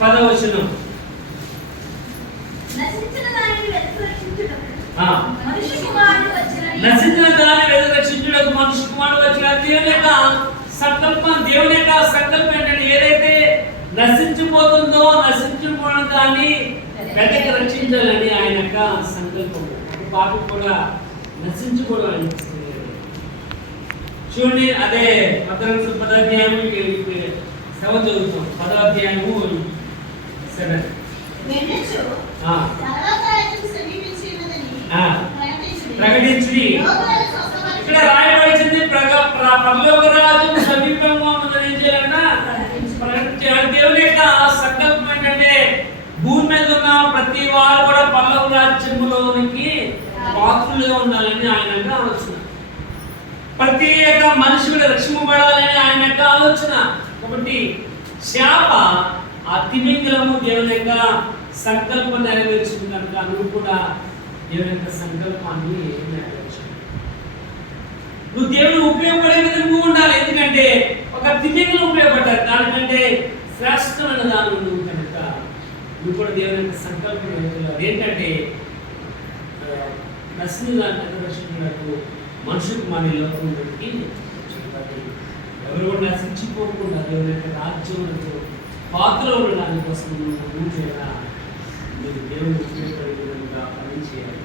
10వ వచనం. నశించిన దానిని వెతుకు రక్షించుటకు మనిషి కుమారుడు వచ్చిన దేవుని యొక్క సంకల్పం. దేవుని యొక్క సంకల్పం ఏంటంటే ఏదైతే నశించిపోతుందో నశించిపోయిన దాన్ని వెతకి రక్షించాలని ఆయన యొక్క సంకల్పం. ఒక పాప కూడా నశించుకోవడం చూడండి. అదే 10వ అధ్యాయము 7 చదువుతాం. 10వ అధ్యాయము 7. ప్రకటించి ఇక్కడ రాయబడింది పరలోక రాజ్యం సమీపంగా ఉన్నదని ఏం చేయాలన్నా ప్రకటించాలి. దేవుని యొక్క సంకల్పం ఏంటంటే భూమి మీద ఉన్న ప్రతి వారు కూడా పరలోక రాజ్యములోనికి పాత్రులుగా ఉండాలని ఆయన యొక్క ఆలోచన. ప్రతి యొక్క మనిషి కూడా రక్షింపబడాలని ఆయన యొక్క ఆలోచన. కాబట్టి శాప ఆ తిమింగలము దేవుని యొక్క సంకల్పం నెరవేర్చింది కనుక నువ్వు కూడా దేవుని యొక్క సంకల్పాన్ని నెరవేర్చాలి. నువ్వు దేవుడు ఉపయోగపడే విధంగా ఉండాలి. ఎందుకంటే ఒక తిమింగలం ఉపయోగపడ్డారు, దానికంటే శ్రేష్టమైన దాని నువ్వు కనుక నువ్వు కూడా దేవుని యొక్క సంకల్పం నెరవేర్చాలి. ఏంటంటే నశించినకు మనుషులకు మన లోకంలోకి ఎవరు కూడా నశించిపోకుండా దేవుని యొక్క రాజ్యంలో పాత్రలో ఉండడానికి కోసం నువ్వు చేయాలి. మీరు దేవుని ఉపయోగపడే విధంగా పని చేయాలి.